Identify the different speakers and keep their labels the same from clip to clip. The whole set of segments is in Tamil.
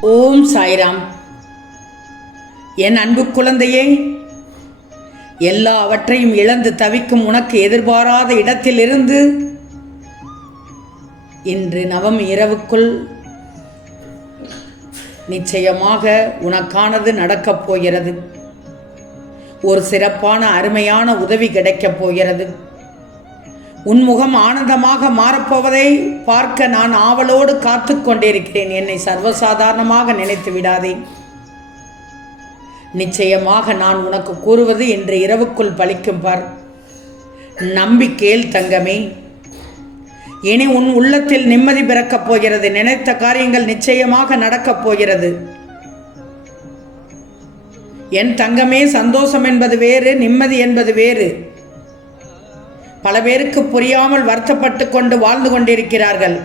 Speaker 1: ஓம் சாய்ராம். என் அன்பு குழந்தையே எல்லாவற்றையும் இழந்து தவிக்கும் உனக்கு எதிர்பாராத இடத்திலிருந்து இன்று நவம் இரவுக்குள் நிச்சயமாக உனக்கானது நடக்கப் போகிறது. ஒரு சிறப்பான அருமையான உதவி கிடைக்கப் போகிறது. உன் முகம் ஆனந்தமாக மாறப்போவதை பார்க்க நான் ஆவலோடு காத்து கொண்டிருக்கிறேன். என்னை சர்வசாதாரணமாக நினைத்து விடாதே. நிச்சயமாக நான் உனக்கு கூறுவது இன்று இரவுக்குள் பலிக்கும் பார். நம்பிக்கையில் தங்கமே. இனி உன் உள்ளத்தில் நிம்மதி பிறக்கப் போகிறது. நினைத்த காரியங்கள் நிச்சயமாக நடக்கப் போகிறது. என் தங்கமே சந்தோஷம் என்பது வேறு நிம்மதி என்பது வேறு. பல பேருக்கு புரியாமல் வருத்தப்பட்டு கொண்டு வாழ்ந்து கொண்டிருக்கிறார்கள்.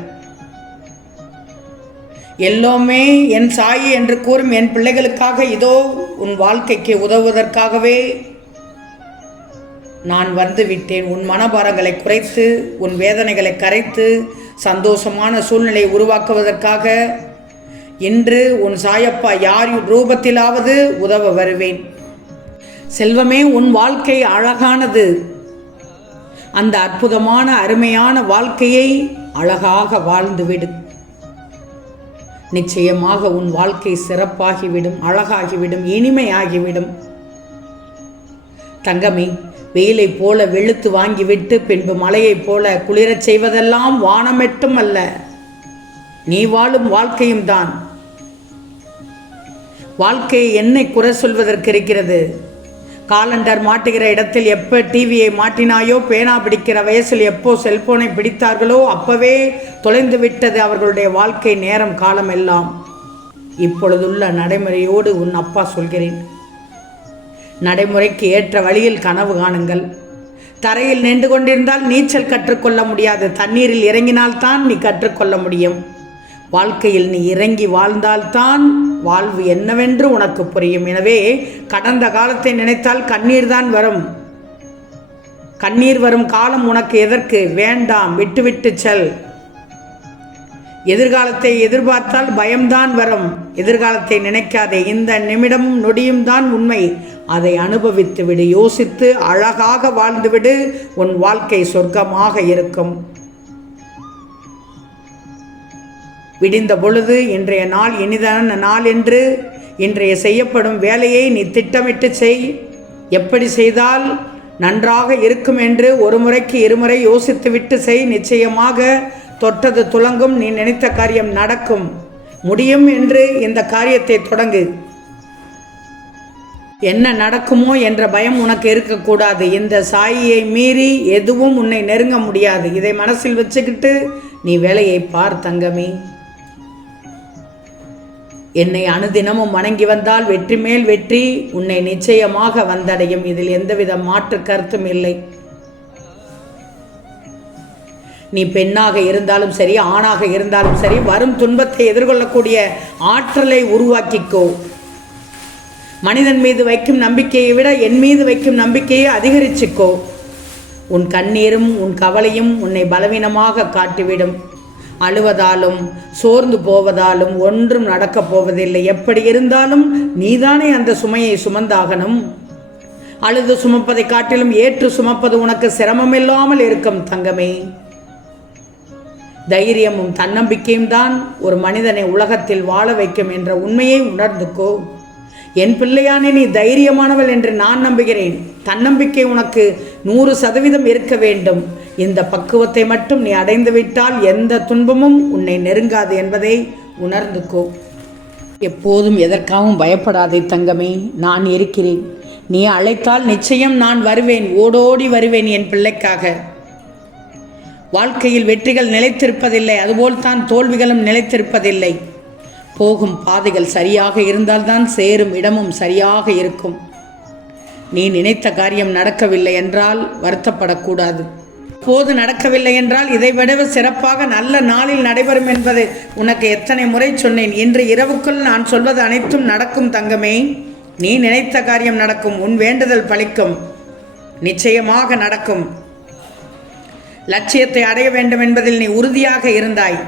Speaker 1: எல்லோமே என் சாயி என்று கூறும் என் பிள்ளைகளுக்காக இதோ உன் வாழ்க்கைக்கு உதவுவதற்காகவே நான் வந்து விட்டேன். உன் மனபாரங்களை குறைத்து உன் வேதனைகளை கரைத்து சந்தோஷமான சூழ்நிலையை உருவாக்குவதற்காக இன்று உன் சாயப்பா யார் ரூபத்திலாவது உதவ வருவேன். செல்வமே உன் வாழ்க்கை அழகானது. அந்த அற்புதமான அருமையான வாழ்க்கையை அழகாக வாழ்ந்துவிடு. நிச்சயமாக உன் வாழ்க்கை சிறப்பாகிவிடும் அழகாகிவிடும் இனிமையாகிவிடும். தங்கமே வெயிலை போல வெளுத்து வாங்கிவிட்டு பின்பு மலையைப் போல குளிரச் செய்வதெல்லாம் வானமெட்டும் அல்ல. நீ வாழும் வாழ்க்கையும் தான். வாழ்க்கையை என்னை குறை சொல்வதற்கு இருக்கிறது? காலண்டர் மாட்டுகிற இடத்தில் எப்போ டிவியை மாட்டினாயோ பேனா பிடிக்கிற வயசில் எப்போ செல்போனை பிடித்தார்களோ அப்பவே தொலைந்து விட்டது அவர்களுடைய வாழ்க்கை நேரம் காலம் எல்லாம். இப்பொழுதுள்ள நடைமுறையோடு உன் அப்பா சொல்கிறேன். நடைமுறைக்கு ஏற்ற வழியில் கனவு காணுங்கள். தரையில் நின்று கொண்டிருந்தால் நீச்சல் கற்றுக்கொள்ள முடியாது. தண்ணீரில் இறங்கினால்தான் நீ கற்றுக்கொள்ள முடியும். வாழ்க்கையில் நீ இறங்கி வாழ்ந்தால்தான் வாழ்வு என்னவென்று உனக்கு புரியும். எனவே கடந்த காலத்தை நினைத்தால் கண்ணீர் தான் வரும். கண்ணீர் வரும் காலம் உனக்கு எதற்கு? வேண்டாம் விட்டுவிட்டு செல். எதிர்காலத்தை எதிர்பார்த்தால் பயம்தான் வரும். எதிர்காலத்தை நினைக்காதே இந்த நிமிடமும் நொடியும் தான் உண்மை. அதை அனுபவித்து விடு யோசித்து அழகாக வாழ்ந்துவிடு. உன் வாழ்க்கை சொர்க்கமாக இருக்கும். விடிந்த பொழுது இன்றைய நாள் இனிதான நாள் என்று இன்றைய செய்யப்படும் வேலையை நீ திட்டமிட்டு செய். எப்படி செய்தால் நன்றாக இருக்கும் என்று ஒரு முறைக்கு இருமுறை யோசித்துவிட்டு செய். நிச்சயமாக தொட்டது துலங்கும். நீ நினைத்த காரியம் நடக்கும். முடியும் என்று இந்த காரியத்தை தொடங்கு. என்ன நடக்குமோ என்ற பயம் உனக்கு இருக்கக்கூடாது. இந்த சாயியை மீறி எதுவும் உன்னை நெருங்க முடியாது. இதை மனசில் வச்சுக்கிட்டு நீ வேலையை பார் தங்கமே. என்னை அனுதினமும் வணங்கி வந்தால் வெற்றி மேல் வெற்றி. உன்னை நிச்சயமாக வந்தடையும். இதில் எந்தவித மாற்று கருத்தும் இல்லை. நீ பெண்ணாக இருந்தாலும் சரி ஆணாக இருந்தாலும் சரி வரும் துன்பத்தை எதிர்கொள்ளக்கூடிய ஆற்றலை உருவாக்கிக்கோ. மனிதன் மீது வைக்கும் நம்பிக்கையை விட என் மீது வைக்கும் நம்பிக்கையை அதிகரிச்சுக்கோ. உன் கண்ணீரும் உன் கவலையும் உன்னை பலவீனமாக காட்டிவிடும். அழுவதாலும் சோர்ந்து போவதாலும் ஒன்றும் நடக்கப் போவதில்லை. எப்படி இருந்தாலும் நீதானே அந்த சுமையை சுமந்தாகணும். அழுது சுமப்பதை காட்டிலும் ஏற்று சுமப்பது உனக்கு சிரமமில்லாமல் இருக்கும் தங்கமே. தைரியமும் தன்னம்பிக்கையும் தான் ஒரு மனிதனை உலகத்தில் வாழ வைக்கும் என்ற உண்மையை உணர்ந்துக்கோ. என் பிள்ளையானே நீ தைரியமானவள் என்று நான் நம்புகிறேன். தன்னம்பிக்கை உனக்கு நூறு சதவீதம் இருக்க வேண்டும். இந்த பக்குவத்தை மட்டும் நீ அடைந்துவிட்டால் எந்த துன்பமும் உன்னை நெருங்காது என்பதை உணர்ந்துக்கோ. எப்போதும் எதற்காகவும் பயப்படாதே தங்கமே நான் இருக்கிறேன். நீ அழைத்தால் நிச்சயம் நான் வருவேன் ஓடோடி வருவேன் என் பிள்ளைக்காக. வாழ்க்கையில் வெற்றிகள் நிலைத்திருப்பதில்லை அதுபோல் தான் தோல்விகளும் நிலைத்திருப்பதில்லை. போகும் பாதைகள் சரியாக இருந்தால்தான் சேரும் இடமும் சரியாக இருக்கும். நீ நினைத்த காரியம் நடக்கவில்லை என்றால் வருத்தப்படக்கூடாது. போது நடக்கவில்லை என்றால் இதைவிட சிறப்பாக நல்ல நாளில் நடைபெறும் என்பது உனக்கு எத்தனை முறை சொன்னேன். இன்று இரவுக்குள் நான் சொல்வது அனைத்தும் நடக்கும் தங்கமே. நீ நினைத்த காரியம் நடக்கும். உன் வேண்டுதல் பலிக்கும் நிச்சயமாக நடக்கும். லட்சியத்தை அடைய வேண்டும் என்பதில் நீ உறுதியாக இருந்தாய்.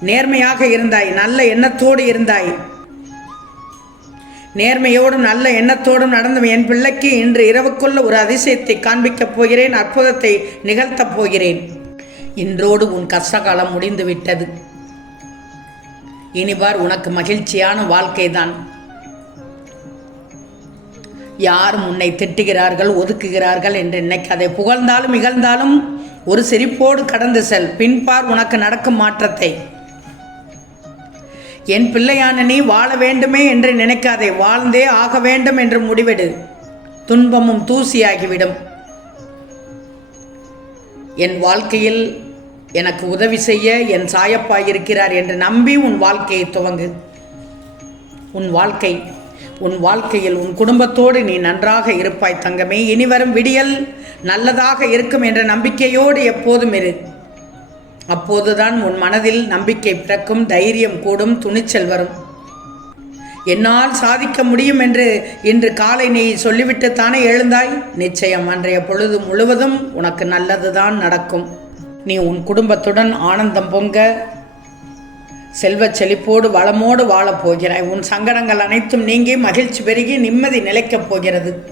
Speaker 1: நேர்மையாக இருந்தாய். நல்ல எண்ணத்தோடு இருந்தாய். நேர்மையோடும் நல்ல எண்ணத்தோடும் நடந்த என் பிள்ளைக்கு இன்று இரவுக்குள்ள ஒரு அதிசயத்தை காண்பிக்கப் போகிறேன் அற்புதத்தை நிகழ்த்தப் போகிறேன். இன்றோடு உன் கஷ்டகாலம் முடிந்துவிட்டது. இனிபார் உனக்கு மகிழ்ச்சியான வாழ்க்கைதான். யாரும் உன்னை திட்டுகிறார்கள் ஒதுக்குகிறார்கள் என்று நினைக்காதே. புகழ்ந்தாலும் இகழ்ந்தாலும் ஒரு சிரிப்போடு கடந்து செல். பின்பார் உனக்கு நடக்கும் மாற்றத்தை. என் பிள்ளையான நீ வாழ வேண்டுமே என்று நினைக்காதே வாழ்ந்தே ஆக வேண்டும் என்று முடிவெடு. துன்பமும் தூசியாகிவிடும். என் வாழ்க்கையில் எனக்கு உதவி செய்ய என் சாயப்பா இருக்கிறார் என்று நம்பி உன் வாழ்க்கையை துவங்கு. உன் வாழ்க்கை உன் வாழ்க்கையில் உன் குடும்பத்தோடு நீ நன்றாக இருப்பாய் தங்கமே. இனிவரும் விடியல் நல்லதாக இருக்கும் என்ற நம்பிக்கையோடு எப்போதும் இரு. அப்போதுதான் உன் மனதில் நம்பிக்கை பிறக்கும் தைரியம் கூடும் துணிச்சல் வரும். என்னால் சாதிக்க முடியும் என்று இன்று காலை நீ சொல்லிவிட்டு தானே எழுந்தாய்? நிச்சயம் அன்றைய பொழுது முழுவதும் உனக்கு நல்லதுதான் நடக்கும். நீ உன் குடும்பத்துடன் ஆனந்தம் பொங்க செல்வச் செழிப்போடு வளமோடு வாழப் போகிறாய். உன் சங்கடங்கள் அனைத்தும் நீங்கி மகிழ்ச்சி பெருகி நிம்மதி நிலைக்கப் போகிறது.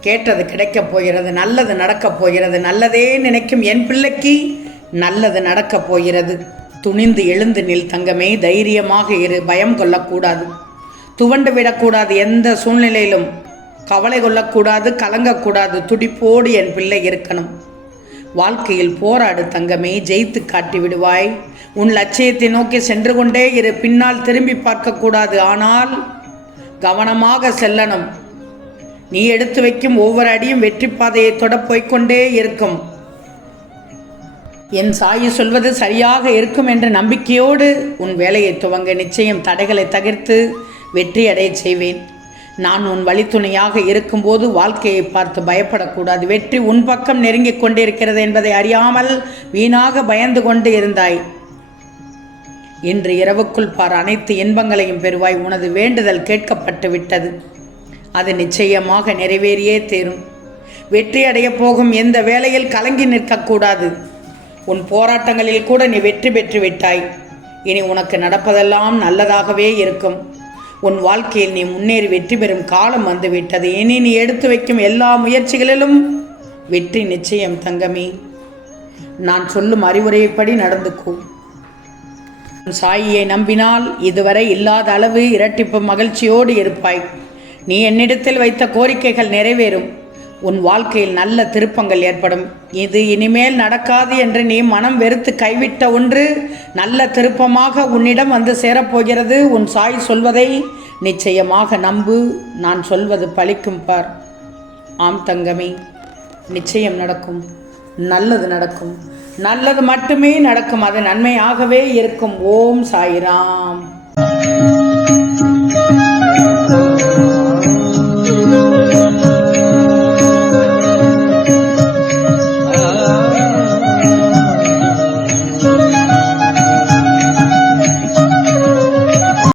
Speaker 1: கேட்டது கிடைக்கப் போகிறது நல்லது நடக்கப் போகிறது. நல்லதே நினைக்கும் என் பிள்ளைக்கு நல்லது நடக்கப் போகிறது. துணிந்து எழுந்து நில் தங்கமே தைரியமாக இரு பயம் கொள்ளக்கூடாது. துவண்டு விடக்கூடாது எந்த சூழ்நிலையிலும். கவலை கொள்ளக்கூடாது கலங்கக்கூடாது துடிப்போடு என் பிள்ளை இருக்கணும். வாழ்க்கையில் போராடு தங்கமே ஜெயித்து காட்டி விடுவாய். உன் லட்சியத்தை நோக்கி சென்று கொண்டே இரு பின்னால் திரும்பி பார்க்கக்கூடாது. ஆனால் கவனமாக செல்லணும். நீ எடுத்து வைக்கும் ஒவ்வொரு அடியும் வெற்றி பாதையை தொட போய்க்கொண்டே இருக்கும். என் சாயி சொல்வது சரியாக இருக்கும் என்ற நம்பிக்கையோடு உன் வேலையை துவங்க நிச்சயம் தடைகளை தகர்த்து வெற்றியடைய செய்வேன். நான் உன் வழித்துணையாக இருக்கும்போது வாழ்க்கையை பார்த்து பயப்படக்கூடாது. வெற்றி உன் பக்கம் நெருங்கிக் கொண்டிருக்கிறது என்பதை அறியாமல் வீணாக பயந்து கொண்டு இருந்தாய். இன்று இரவுக்குள் பார் அனைத்து இன்பங்களையும் பெறுவாய். உனது வேண்டுதல் கேட்கப்பட்டு விட்டது. அது நிச்சயமாக நிறைவேறியே தீரும். வெற்றியடையப் போகும் எந்த வேலையில் கலங்கி நிற்கக்கூடாது. உன் போராட்டங்களில் கூட நீ வெற்றி பெற்று விட்டாய். இனி உனக்கு நடப்பதெல்லாம் நல்லதாகவே இருக்கும். உன் வாழ்க்கையில் நீ முன்னேறி வெற்றி பெறும் காலம் வந்துவிட்டது. இனி நீ எடுத்து வைக்கும் எல்லா முயற்சிகளிலும் வெற்றி நிச்சயம் தங்கமே. நான் சொல்லும் அறிவுரைப்படி நடந்துக்கும் உன் சாயியை நம்பினால் இதுவரை இல்லாத அளவு இரட்டிப்பு மகிழ்ச்சியோடு இருப்பாய். நீ என்னிடத்தில் வைத்த கோரிக்கைகள் நிறைவேறும். உன் வாழ்க்கையில் நல்ல திருப்பங்கள் ஏற்படும். இது இனிமேல் நடக்காது என்று நீ மனம் வெறுத்து கைவிட்ட ஒன்று நல்ல திருப்பமாக உன்னிடம் வந்து சேரப்போகிறது. உன் சாய் சொல்வதை நிச்சயமாக நம்பு. நான் சொல்வது பழிக்கும் பார். ஆம் தங்கமே நிச்சயம் நடக்கும். நல்லது நடக்கும். நல்லது மட்டுமே நடக்கும். அது நன்மையாகவே இருக்கும். ஓம் சாய்ராம்.